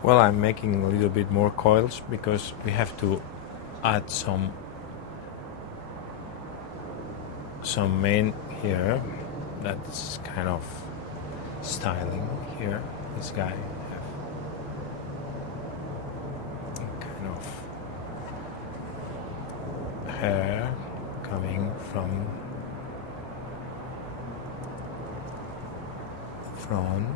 Well, I'm making a little bit more coils because we have to add some mane here. That's kind of styling here. This guy have kind of hair coming from front.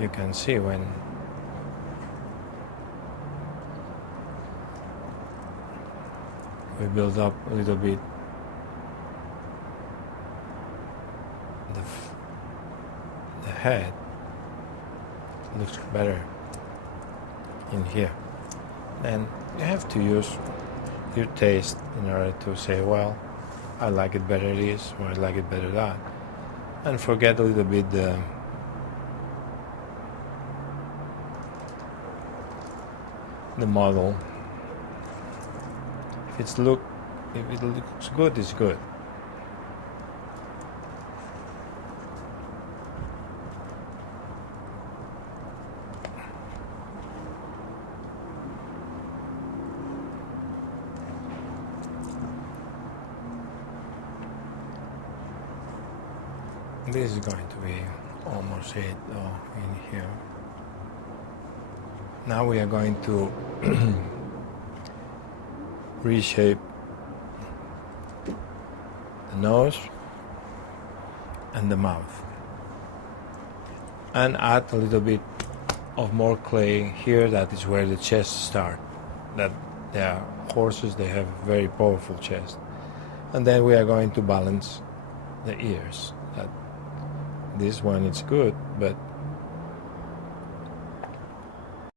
You can see when we build up a little bit the head, it looks better in here. Then you have to use your taste in order to say, well, I like it better this, or I like it better that, and forget a little bit the model. If it looks good, it's good. This is going to be almost it in here. Now we are going to reshape the nose and the mouth, and add a little bit of more clay here. That is where the chest starts. That they are horses, they have a very powerful chest. And then we are going to balance the ears. That this one is good, but